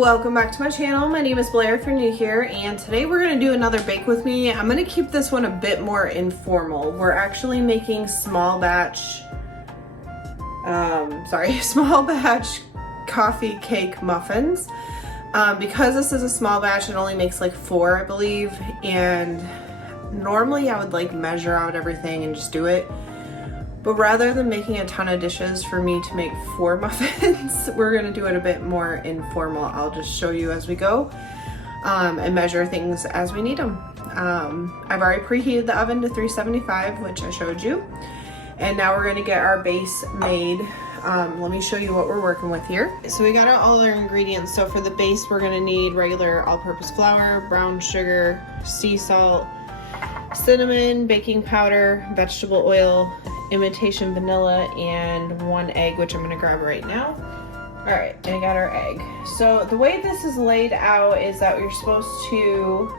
Welcome back to my channel. My name is Blair if you're new here, and today we're going to do another bake with me. I'm going to keep this one a bit more informal. We're actually making small batch coffee cake muffins. Because this is a small batch, it only makes like 4, I believe, and normally I would like measure out everything and just do it. But rather than making a ton of dishes for me to make 4 muffins, we're gonna do it a bit more informal. I'll just show you as we go and measure things as we need them. I've already preheated the oven to 375, which I showed you. And now we're gonna get our base made. Let me show you what we're working with here. So we got all our ingredients. So for the base, we're gonna need regular all-purpose flour, brown sugar, sea salt, cinnamon, baking powder, vegetable oil, imitation vanilla, and 1 egg, which I'm gonna grab right now. All right, and I got our egg. So the way this is laid out is that you're supposed to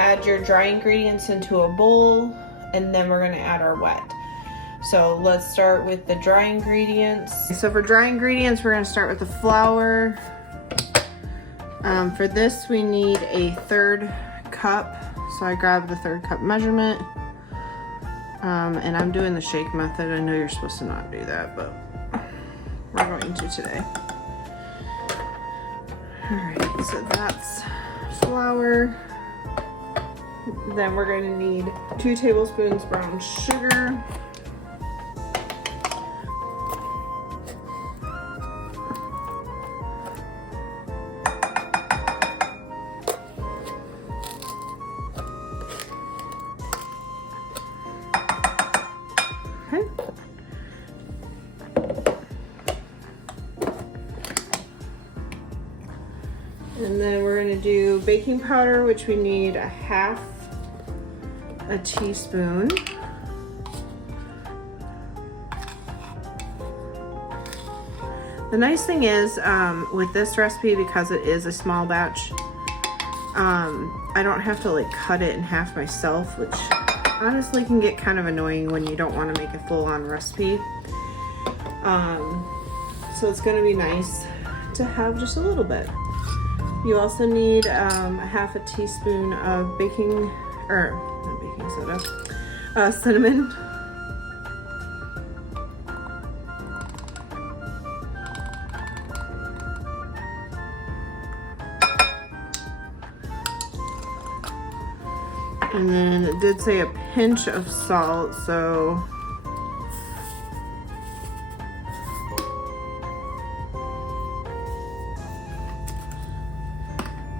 add your dry ingredients into a bowl, and then we're gonna add our wet. So let's start with the dry ingredients. So for dry ingredients, we're gonna start with the flour. For this, we need a 1/3 cup. So I grabbed the 1/3 cup measurement. And I'm doing the shake method. I know you're supposed to not do that, but we're going to today. All right, so that's flour. Then we're going to need 2 tablespoons brown sugar. And then we're going to do baking powder, which we need 1/2 teaspoon. The nice thing is with this recipe, because it is a small batch, I don't have to like cut it in half myself, which honestly can get kind of annoying when you don't want to make a full-on recipe. So it's going to be nice to have just a little bit. You also need 1/2 teaspoon of cinnamon. And then it did say a pinch of salt, so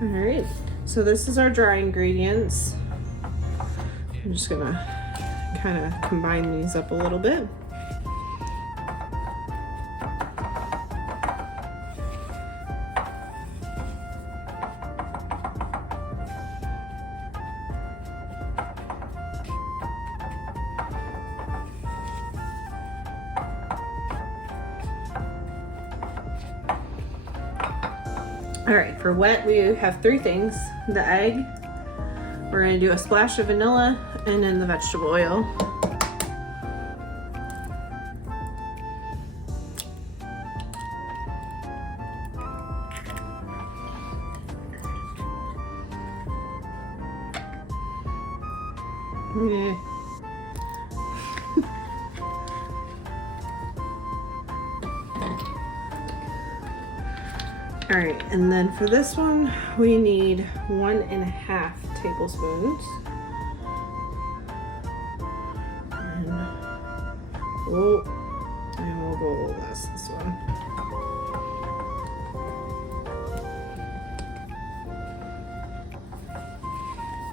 all right, so this is our dry ingredients. I'm just gonna kind of combine these up a little bit. All right, for wet, we have 3 things. The egg, we're gonna do a splash of vanilla, and then the vegetable oil. Yeah. All right, and then for this one, we need 1.5 tablespoons. And we'll go a little less this one.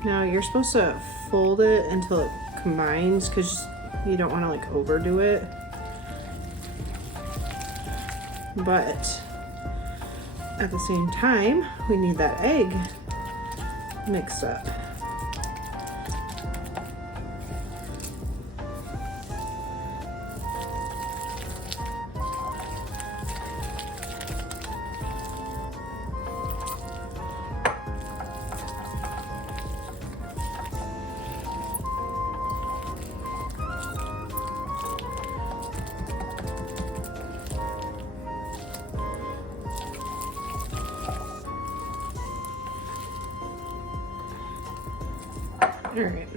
Now you're supposed to fold it until it combines, because you don't want to like overdo it. But at the same time, we need that egg mixed up. All right.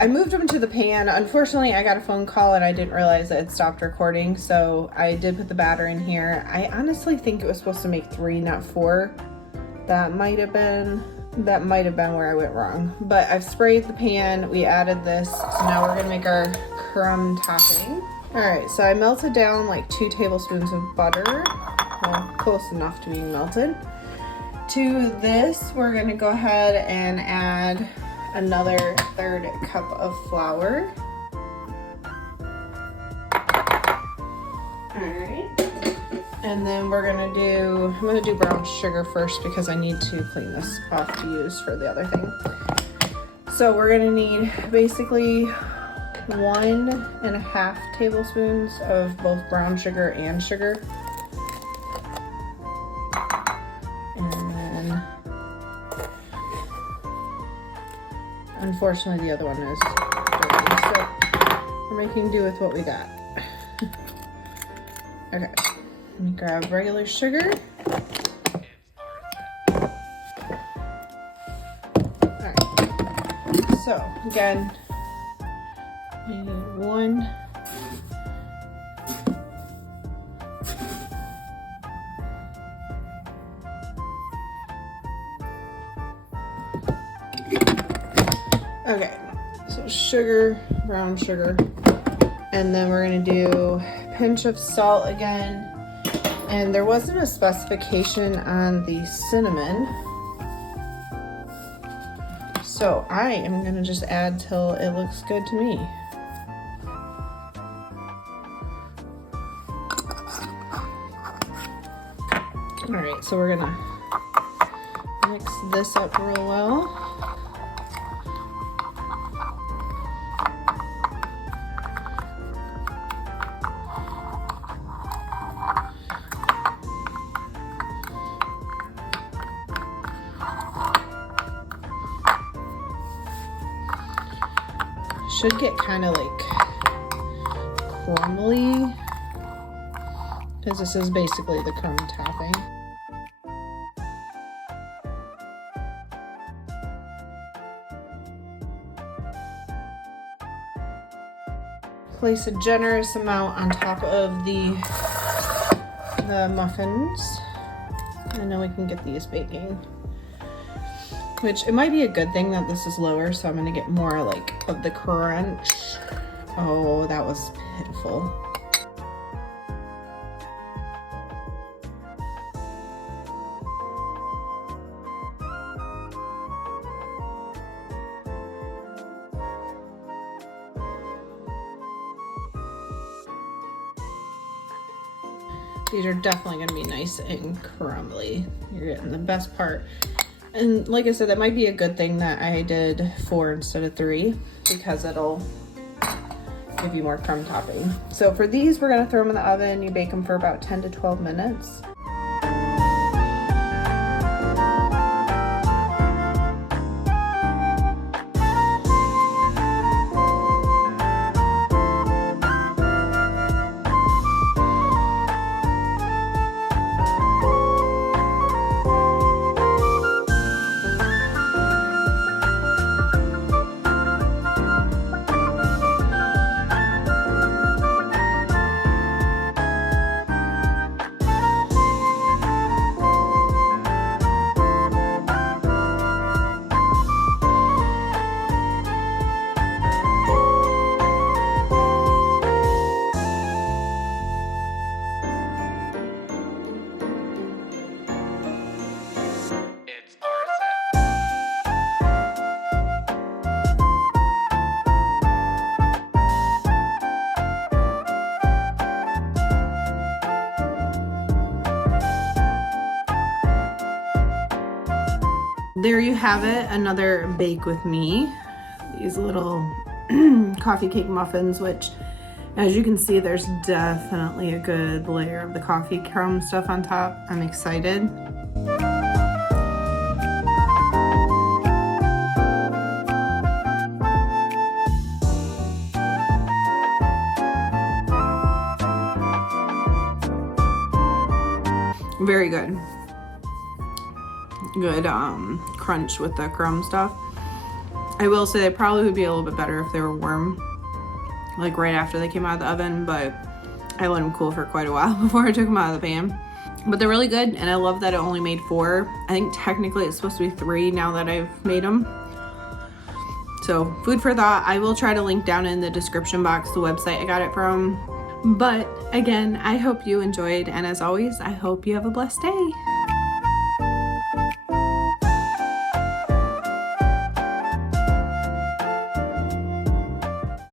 I moved them to the pan. Unfortunately, I got a phone call and I didn't realize that it stopped recording, so I did put the batter in here. I honestly think it was supposed to make 3, not 4. That might have been where I went wrong. But I've sprayed the pan, we added this, so now we're gonna make our crumb topping. All right, so I melted down like 2 tablespoons of butter, well, close enough to being melted. To this, we're gonna go ahead and add another 1/3 cup of flour. All right. And then I'm gonna do brown sugar first because I need to clean this off to use for the other thing. So we're gonna need basically 1.5 tablespoons of both brown sugar and sugar. Unfortunately, the other one is dirty, so we're making do with what we got. Okay, let me grab regular sugar. Alright, so again, we need 1. Okay, so sugar, brown sugar, and then we're gonna do a pinch of salt again. And there wasn't a specification on the cinnamon, so I am gonna just add till it looks good to me. All right, so we're gonna mix this up real well. Should get kind of like crumbly because this is basically the crumb topping. Place a generous amount on top of the muffins, and then we can get these baking. Which, it might be a good thing that this is lower, so I'm gonna get more like of the crunch. Oh, that was pitiful. These are definitely gonna be nice and crumbly. You're getting the best part. And like I said, that might be a good thing that I did 4 instead of 3 because it'll give you more crumb topping. So for these, we're gonna throw them in the oven. You bake them for about 10 to 12 minutes. There you have it, another bake with me. These little coffee cake muffins, which as you can see, there's definitely a good layer of the coffee crumb stuff on top. I'm excited. Very good. Good crunch with the crumb stuff. I will say they probably would be a little bit better if they were warm, like right after they came out of the oven, but I let them cool for quite a while before I took them out of the pan. But they're really good, and I love that it only made 4. I think technically it's supposed to be 3 now that I've made them. So food for thought. I will try to link down in the description box the website I got it from. But again, I hope you enjoyed, and as always, I hope you have a blessed day.